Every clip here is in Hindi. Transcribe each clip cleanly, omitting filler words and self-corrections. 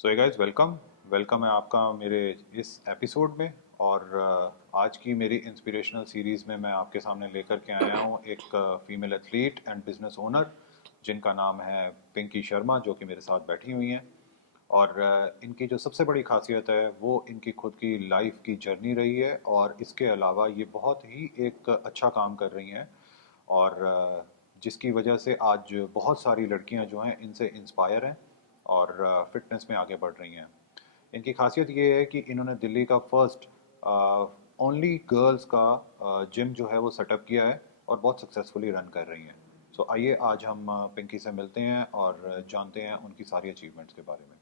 सो hey guys, वेलकम वेलकम है आपका मेरे इस एपिसोड में। और आज की मेरी इंस्पिरेशनल सीरीज़ में मैं आपके सामने लेकर के आया हूँ एक female athlete and business owner जिनका नाम है पिंकी शर्मा, जो कि मेरे साथ बैठी हुई हैं। और इनकी जो सबसे बड़ी खासियत है वो इनकी खुद की लाइफ की जर्नी रही है, और इसके अलावा ये बहुत ही एक अच्छा काम कर रही हैं। और जिसकी वजह से आज बहुत सारी लड़कियां जो हैं इनसे इंस्पायर हैं और फिटनेस में आगे बढ़ रही हैं। इनकी खासियत ये है कि इन्होंने दिल्ली का फर्स्ट ओनली गर्ल्स का जिम जो है वो सेटअप किया है और बहुत सक्सेसफुली रन कर रही हैं। सो आइए आज हम पिंकी से मिलते हैं और जानते हैं उनकी सारी अचीवमेंट्स के बारे में।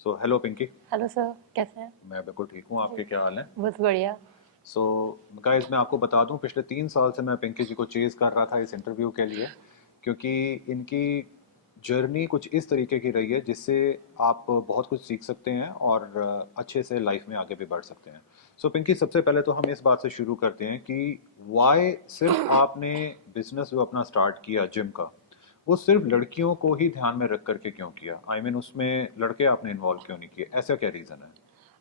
So hello Pinky. Hello sir, कैसे हैं? मैं बिल्कुल ठीक हूँ, आपके क्या हाल है? बस बढ़िया। सो गाइस, मैं आपको बता दूं, पिछले 3 साल से मैं पिंकी जी को चेज़ कर रहा था इस इंटरव्यू के लिए, क्योंकि इनकी जर्नी कुछ इस तरीके की रही है जिससे आप बहुत कुछ सीख सकते हैं और अच्छे से लाइफ में आगे भी बढ़ सकते हैं। सो पिंकी, सबसे पहले तो हम इस बात से शुरू करते हैं कि वाई सिर्फ आपने बिजनेस जो अपना स्टार्ट किया जिम का, वो सिर्फ लड़कियों को ही ध्यान में रख करके क्यों किया? आई मीन उसमें लड़के आपने इन्वॉल्व क्यों नहीं किए? ऐसा क्या रीज़न है?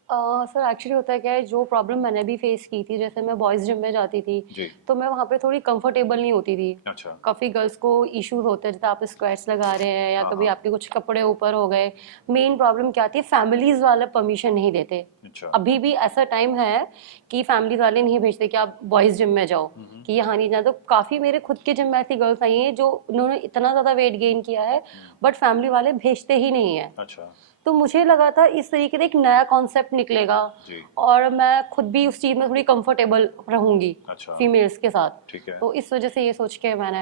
सर एक्चुअली होता है क्या है, जो प्रॉब्लम मैंने भी फेस की थी, जैसे मैं बॉयज़ जिम में जाती थी जी। तो मैं वहाँ पे थोड़ी कंफर्टेबल नहीं होती थी। अच्छा। काफ़ी गर्ल्स को इश्यूज होते हैं, जैसे आप स्क्वेट्स लगा रहे हैं या हाँ कभी हाँ। आपके कुछ कपड़े ऊपर हो गए। मेन प्रॉब्लम क्या थी, फैमिलीज वाले परमिशन नहीं देते। अच्छा। अभी भी ऐसा टाइम है कि फैमिलीज वाले नहीं भेजते कि आप बॉयज़ जिम में जाओ, हम्म। कि यहाँ नहीं जाना। तो काफ़ी मेरे खुद के जिम में ऐसी गर्ल्स आई हैं जो उन्होंने इतना ज़्यादा वेट गेन किया है, बट फैमिली वाले भेजते ही नहीं है। अच्छा। तो मुझे लगा था इस तरीके का एक नया कॉन्सेप्ट निकलेगा जी। और मैं खुद भी उस चीज़ में थोड़ी कंफर्टेबल रहूंगी अच्छा। फीमेल्स के साथ। ठीक है। तो इस वजह से ये सोच के मैंने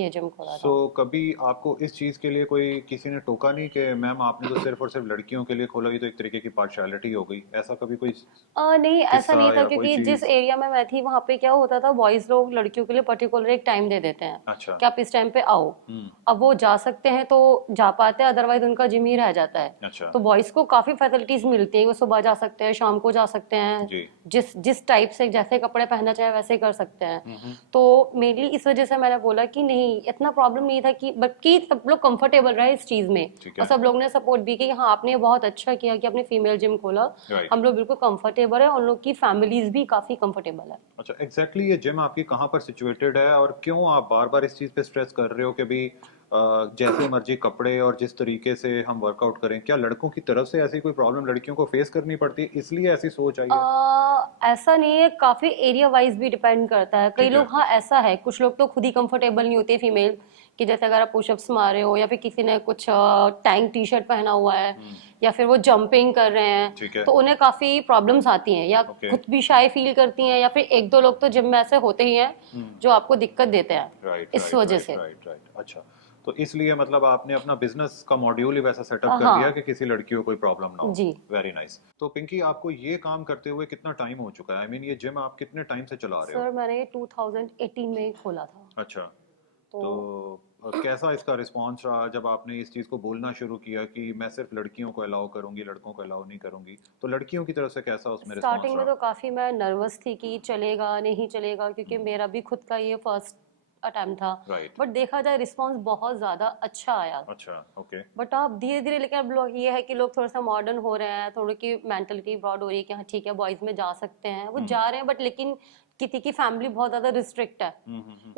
ये जिम खोला सो था। कभी आपको इस चीज़ के लिए कोई किसी ने टोका नहीं कि मैम आपने तो सिर्फ और सिर्फ लड़कियों के लिए खोला, ये तो एक तरीके की पार्शियलिटी हो गई? ऐसा कभी कोई नहीं, ऐसा किस्सा नहीं था, या कोई क्योंकि जिस चीज़? एरिया में मैं थी वहाँ पे क्या होता था, बॉयज लोग लड़कियों के लिए पर्टिकुलर एक टाइम दे देते हैं अच्छा। कि आप इस टाइम पे आओ। हम्म। अब वो जा सकते हैं तो जा पाते हैं, अदरवाइज उनका जिम ही रह जाता है। अच्छा। तो बॉयज को काफी फैसिलिटीज मिलती हैं, वो सुबह जा सकते हैं, शाम को जा सकते हैं। जी। जिस जिस टाइप से जैसे कपड़े पहनना चाहे वैसे कर सकते हैं। हम्म। तो मेनली इस वजह से मैंने बोला कि नहीं, इतना प्रॉब्लम नहीं था, कि बल्कि सब लोग कंफर्टेबल रहे इस चीज में। ठीक और है। सब लोग ने सपोर्ट भी किया कि हाँ, आपने ये बहुत अच्छा किया कि आपने फीमेल जिम खोला। राइट। हम लोग बिल्कुल कंफर्टेबल है, उन लोग की फैमिलीज भी काफी कंफर्टेबल है। अच्छा, एग्जैक्टली ये जिम आपकी कहाँ पर सिचुएटेड है और क्यों आप बार बार इस चीज़ पे स्ट्रेस कर रहे हो कि भी जैसे मर्जी कपड़े और जिस तरीके से हम वर्कआउट करें? क्या लड़कों की तरफ से ऐसी कोई प्रॉब्लम लड़कियों को फेस करनी पड़ती है, इसलिए ऐसी सोच आई है? ऐसा नहीं है, काफी एरिया वाइज भी डिपेंड करता है। कई ठीक है। लोग, हाँ ऐसा है, कुछ लोग तो खुद ही कंफर्टेबल नहीं होते फीमेल, कि जैसे अगर आप पुशअप्स मार रहे हो या फिर किसी ने कुछ टैंक टी शर्ट पहना हुआ है हम्म। या फिर वो जंपिंग कर रहे हैं, ठीक है। तो उन्हें काफी प्रॉब्लम्स आती हैं, या ओके। खुद भी शाय फील करती हैं, या फिर एक दो लोग तो जिम में ऐसे होते ही हैं हम्म। जो आपको दिक्कत देते हैं राइट इस राइट वजह राइट से। Right right. अच्छा, तो इसलिए मतलब आपने अपना बिजनेस का मॉड्यूल ही वैसा सेटअप कर दिया हाँ कि किसी लड़की को कोई प्रॉब्लम ना हो। जी। Very nice. तो पिंकी, आपको ये काम करते हुए कितना टाइम हो चुका है? आई मीन ये जिम आप कितने टाइम से चला रहे हो? सर मैंने 2018 में ही खोला था। अच्छा। तो तो कैसा इसका रिस्पॉन्स रहा जब आपने इस चीज़ को बोलना शुरू किया कि मैं सिर्फ लड़कियों को अलाउ करूंगी, लड़कों को अलाउ नहीं करूंगी? तो लड़कियों की तरफ से कैसा उसमें रिस्पॉन्स स्टार्टिंग में रहा? तो काफ़ी मैं नर्वस थी कि चलेगा नहीं चलेगा, क्योंकि मेरा भी खुद का ये फर्स्ट अटेम्प्ट था। राइट। बट देखा जाए, रिस्पांस बहुत ज़्यादा अच्छा आया। अच्छा। ओके। बट आप धीरे धीरे, लेकिन अब लोग ये है कि लोग थोड़ा सा मॉडर्न हो रहे हैं, थोड़ी की मेंटलिटी ब्रॉड हो रही है कि हाँ ठीक है, बॉयज़ में जा सकते हैं, वो हम्म जा रहे हैं, बट लेकिन किसी की फैमिली बहुत ज़्यादा रिस्ट्रिक्ट है,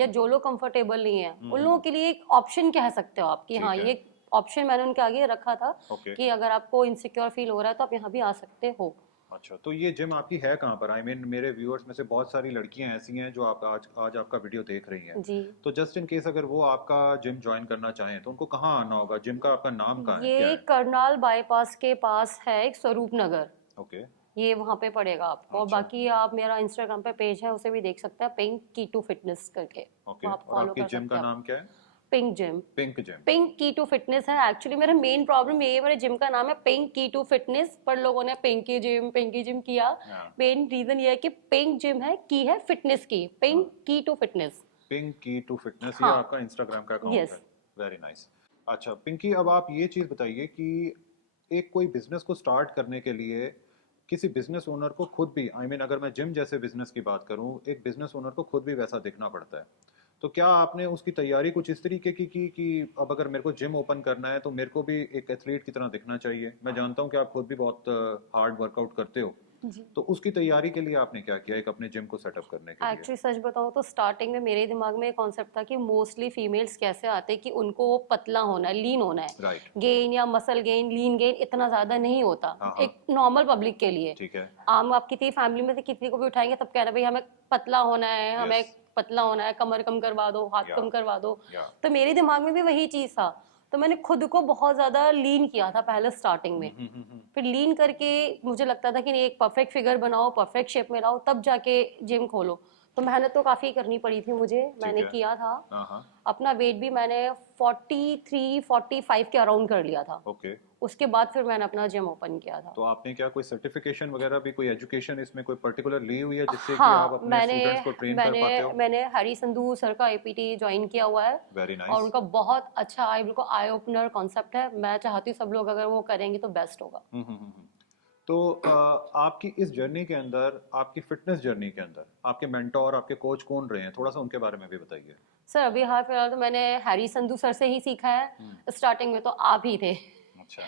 या जो लोग कंफर्टेबल नहीं है उन लोगों के लिए एक ऑप्शन कह सकते हो आप, कि हाँ ठीक है। ये ऑप्शन मैंने उनके आगे रखा था, ओके। कि अगर आपको इनसिक्योर फील हो रहा है तो आप यहाँ भी आ सकते हो। अच्छा, तो ये जिम आपकी है कहाँ पर? आई मीन मेरे व्यूअर्स में से बहुत सारी लड़कियां ऐसी हैं जो आप आज आज आपका वीडियो देख रही हैं। जी, तो जस्ट इन केस अगर वो आपका जिम ज्वाइन करना चाहें तो उनको कहाँ आना होगा? जिम का आपका नाम कहाँ है, क्या ये है? करनाल बाईपास के पास है, एक स्वरूप नगर। ओके। ये वहाँ पे पड़ेगा आपको। और अच्छा। बाकी आप मेरा इंस्टाग्राम पे पेज है, उसे भी देख सकते हैं, पिंक कीटू फिटनेस करके, ओके, वो आप और फॉलो आपकी कर जिम सकते का हैं आप। नाम क्या है? Pink gym. Pink gym. Pink keto fitness है एक्चुअली। मेरा मेन प्रॉब्लम ये है, मेरे जिम का नाम है पिंक कीटू फिटनेस, पर लोगों ने पिंकी जिम किया। हाँ। मेन रीजन ये है कि पिंक जिम है, की है फिटनेस की, हाँ। Pink keto fitness. पिंक की टू फिटनेस, ये हाँ। आपका इंस्टाग्राम का अकाउंट है। यस। Very nice. अच्छा पिंकी, अब आप ये चीज़ बताइए कि एक कोई बिजनेस को स्टार्ट करने के लिए किसी बिजनेस ओनर को खुद भी, आई मीन अगर मैं जिम जैसे बिजनेस की बात करूं, एक बिजनेस ओनर को खुद भी वैसा दिखना पड़ता है। तो क्या आपने उसकी तैयारी कुछ इस तरीके की कि अब अगर मेरे को जिम ओपन करना है तो मेरे को भी एक एथलीट की तरह दिखना चाहिए? मैं जानता हूँ कि आप खुद भी बहुत हार्ड वर्कआउट करते हो, जी। तो उसकी तैयारी के लिए आपने क्या किया एक अपने जिम को सेटअप करने के लिए? एक्चुअली सच बताऊं तो स्टार्टिंग में मेरे दिमाग में एक कॉन्सेप्ट था कि मोस्टली फीमेल्स कैसे आते हैं कि उनको वो पतला होना है, लीन होना है। राइट। गेन या मसल गेन, लीन गेन इतना ज्यादा नहीं होता हाँ हाँ। एक नॉर्मल पब्लिक के लिए। ठीक है। आम आप किसी फैमिली में से किसी को भी उठाएंगे सब कहना भाई हमें पतला होना है, हमें यस। पतला होना है, कमर कम करवा दो, हाथ या कम करवा दो। या तो मेरे दिमाग में भी वही चीज था। तो मैंने खुद को बहुत ज्यादा लीन किया था पहले स्टार्टिंग में। फिर लीन करके मुझे लगता था कि नहीं, एक परफेक्ट फिगर बनाओ, परफेक्ट शेप में लाओ, तब जाके जिम खोलो। तो मेहनत तो काफी करनी पड़ी थी मुझे, ठीक मैंने है। किया था। हाँ हाँ। अपना वेट भी मैंने 43-45 के अराउंड कर लिया था। ओके। उसके बाद फिर मैंने अपना जिम ओपन किया था। तो आपने क्या कोई सर्टिफिकेशन वगैरह भी, कोई एजुकेशन इसमें कोई पर्टिकुलर ली हुई है जिससे कि आप हाँ, अपने मैंने स्टूडेंट्स को ट्रेन कर मैंने पाते हो? मैंने हरी संधू सर का एपीटी ज्वाइन किया हुआ है। वेरी और नाइस। उनका बहुत अच्छा बिल्कुल आई ओपनर कॉन्सेप्ट है। मैं चाहती हूँ सब लोग अगर वो करेंगे तो बेस्ट होगा। हम्म। तो आपकी इस जर्नी के अंदर, आपकी फिटनेस जर्नी के अंदर आपके मेंटोर, आपके कोच कौन रहे हैं? थोड़ा सा उनके बारे में भी बताइए। सर अभी हाल फिलहाल तो मैंने हैरी संधू सर से ही सीखा हम्म। है। स्टार्टिंग में तो आप ही थे। अच्छा।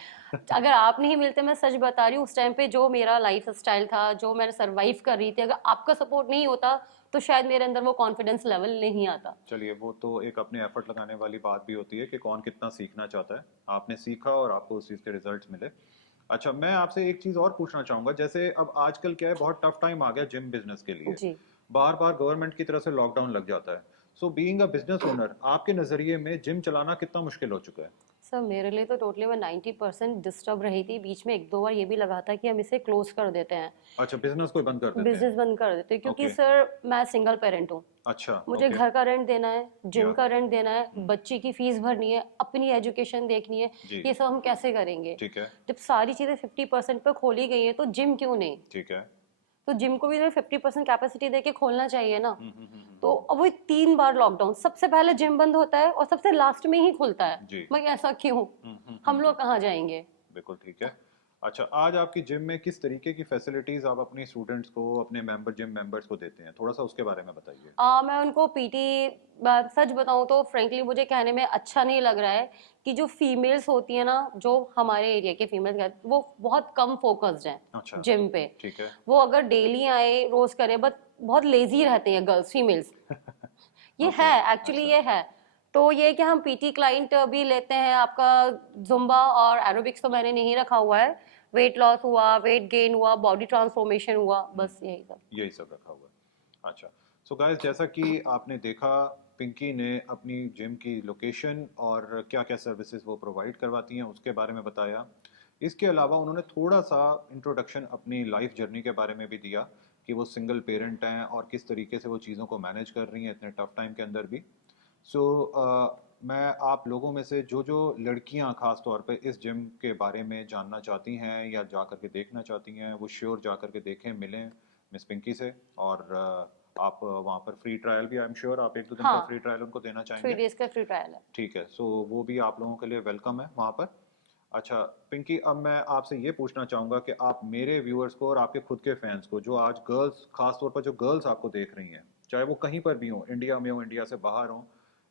अगर आप नहीं मिलते, मैं सच बता रही हूँ, उस टाइम पे जो मेरा लाइफ स्टाइल था, जो मैं सरवाइव कर रही थी, अगर आपका सपोर्ट नहीं होता तो शायद मेरे अंदर वो कॉन्फिडेंस लेवल नहीं आता। चलिए, वो तो एक अपने एफर्ट लगाने वाली बात भी होती है कि कौन कितना सीखना चाहता है। आपने सीखा और आपको उस चीज़ के रिजल्ट्स मिले। अच्छा, मैं आपसे एक चीज़ और पूछना चाहूँगा। जैसे अब आजकल क्या है, बहुत टफ टाइम आ गया जिम बिजनेस के लिए। जी बार बार गवर्नमेंट की तरफ से लॉकडाउन लग जाता है। So being a business owner, आपके नज़रिए में जिम चलाना कितना मुश्किल हो चुका है? सर, मेरे लिए तो टोटली मैं 90% डिस्टर्ब रही थी। बीच में एक दो बार ये भी लगा था कि हम इसे क्लोज कर देते हैं, अच्छा, बिजनेस को ही बंद कर देते हैं। बिजनेस बंद कर देते हैं, क्योंकि ओके। सर मैं सिंगल पेरेंट हूँ। अच्छा। मुझे ओके। घर का रेंट देना है, जिम या। का रेंट देना है, बच्ची की फीस भरनी है, अपनी एजुकेशन देखनी है। जी। ये सब हम कैसे करेंगे? ठीक है। जब सारी चीजें 50% पे खोली गई हैं तो जिम क्यों नहीं? ठीक है। तो जिम को भी 50% कैपेसिटी देके खोलना चाहिए ना। तो हम्म। अब वो 3 बार लॉकडाउन, सबसे पहले जिम बंद होता है और सबसे लास्ट में ही खुलता है। जी। भाई ऐसा क्यों? हम हम्म। लोग कहाँ जाएंगे? बिल्कुल ठीक है। अच्छा, आज आपकी जिम में किस तरीके की फैसिलिटीज आप अपनी स्टूडेंट्स को, अपने जिम मेंबर्स को देते हैं? थोड़ा सा उसके बारे में बताइए। मैं उनको पीटी, सच बताऊं तो फ्रेंकली मुझे कहने में अच्छा नहीं लग रहा है कि जो फीमेल्स होती है ना, जो हमारे एरिया के फीमेल्स वो बहुत कम फोकस्ड हैं अच्छा। जिम पे। ठीक है। वो अगर डेली आए, रोज करे, बट बहुत लेजी रहते हैं गर्ल्स, फीमेल्स। ये ओके। है, एक्चुअली अच्छा। ये है। तो ये कि हम पीटी क्लाइंट भी लेते हैं आपका। जुम्बा और एरोबिक्स तो मैंने नहीं रखा हुआ है। वेट लॉस हुआ, वेट गेन हुआ, बॉडी ट्रांसफॉर्मेशन हुआ, बस यही सब। यही सब रखा हुआ है। अच्छा। सो गाइस, जैसा कि आपने देखा, पिंकी ने अपनी जिम की लोकेशन और क्या क्या सर्विसेज वो प्रोवाइड करवाती हैं उसके बारे में बताया। इसके अलावा उन्होंने थोड़ा सा इंट्रोडक्शन अपनी लाइफ जर्नी के बारे में भी दिया कि वो सिंगल पेरेंट हैं और किस तरीके से वो चीज़ों को मैनेज कर रही हैं इतने टफ टाइम के अंदर भी। सो मैं आप लोगों में से जो जो लड़कियां खास तौर पे इस जिम के बारे में जानना चाहती हैं या जा कर के देखना चाहती हैं, वो श्योर जा कर के देखें, मिलें मिस पिंकी से। और आप वहाँ पर फ्री ट्रायल भी, आई एम श्योर आप 1-2 दिन का हाँ, फ्री ट्रायल उनको देना 3 चाहेंगे। डेज का फ्री ट्रायल है। ठीक है, सो वो भी आप लोगों के लिए वेलकम है वहाँ पर। अच्छा पिंकी, अब मैं आपसे ये पूछना चाहूँगा कि आप मेरे व्यूअर्स को और आपके खुद के फैंस को, जो आज गर्ल्स, खास तौर पर जो गर्ल्स आपको देख रही हैं, चाहे वो कहीं पर भी हो, इंडिया में हो, इंडिया से बाहर हो,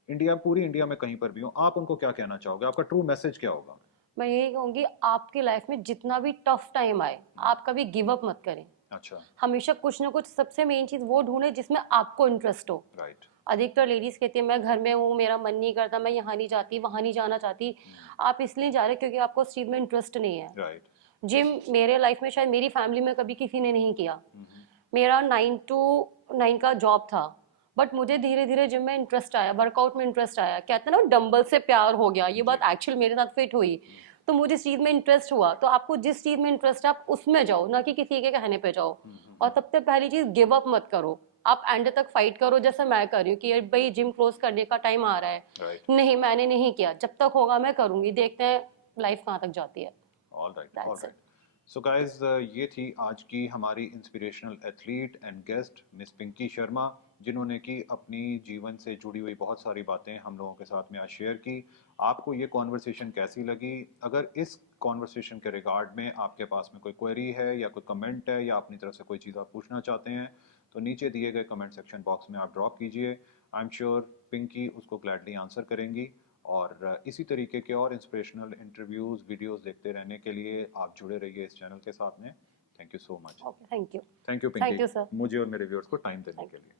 इंडिया, पूरी इंडिया में कहीं पर भी हो, आप उनको क्या कहना चाहोगे? आपका ट्रू मैसेज क्या होगा? मैं यही कहूंगी, आपकी लाइफ में जितना भी टफ टाइम आए, आप कभी गिव अप मत करें। अच्छा। हमेशा कुछ ना कुछ, सबसे मेन चीज वो ढूंढे जिसमें आपको इंटरेस्ट हो। राइट। अधिकतर लेडीज कहती है मैं घर में हूँ, मेरा मन नहीं करता, मैं यहाँ नहीं जाती, वहां नहीं जाना चाहती। आप इसलिए जा रहे क्योंकि आपको उस चीज में इंटरेस्ट नहीं है। राइट। जिम मेरे लाइफ में, शायद मेरी फैमिली में कभी किसी ने नहीं किया। मेरा 9 to 9 का जॉब था, बट मुझे धीरे धीरे जिम में इंटरेस्ट आया, वर्कआउट में इंटरेस्ट आया। कहते हैं ना, डंबल से प्यार हो गया, ये जी। बात एक्चुअल मेरे साथ फिट हुई। तो मुझे इस चीज में इंटरेस्ट हुआ। तो आपको जिस चीज में इंटरेस्ट है आप उसमें जाओ, ना कि किसी के कहने पे जाओ। और सबसे पहली चीज, गिव अप मत करो। आप एंड तक फाइट करो, जैसे मैं कर रही हूँ कि भाई जिम क्लोज करने का टाइम आ रहा है। राइट। नहीं, मैंने नहीं किया, जब तक होगा मैं करूंगी, देखते हैं लाइफ कहाँ तक जाती है। All right, all that's it. Right. So guys, ये थी आज की हमारी inspirational athlete and guest miss Pinky Sharma, जिन्होंने कि अपनी जीवन से जुड़ी हुई बहुत सारी बातें हम लोगों के साथ में आज शेयर की। आपको ये कॉन्वर्सेशन कैसी लगी? अगर इस कॉन्वर्सेशन के रिगार्ड में आपके पास में कोई क्वेरी है या कोई कमेंट है या अपनी तरफ से कोई चीज़ आप पूछना चाहते हैं, तो नीचे दिए गए कमेंट सेक्शन बॉक्स में आप ड्रॉप कीजिए। आई एम श्योर पिंकी उसको ग्लैडली आंसर करेंगी। और इसी तरीके के और इंस्पिरेशनल इंटरव्यूज़ वीडियोस देखते रहने के लिए आप जुड़े रहिए इस चैनल के साथ में। Thank you so much. Okay, thank you. Thank you thank Pinky, you sir. मुझे और मेरे व्यूअर्स को टाइम देने थैंक के लिए।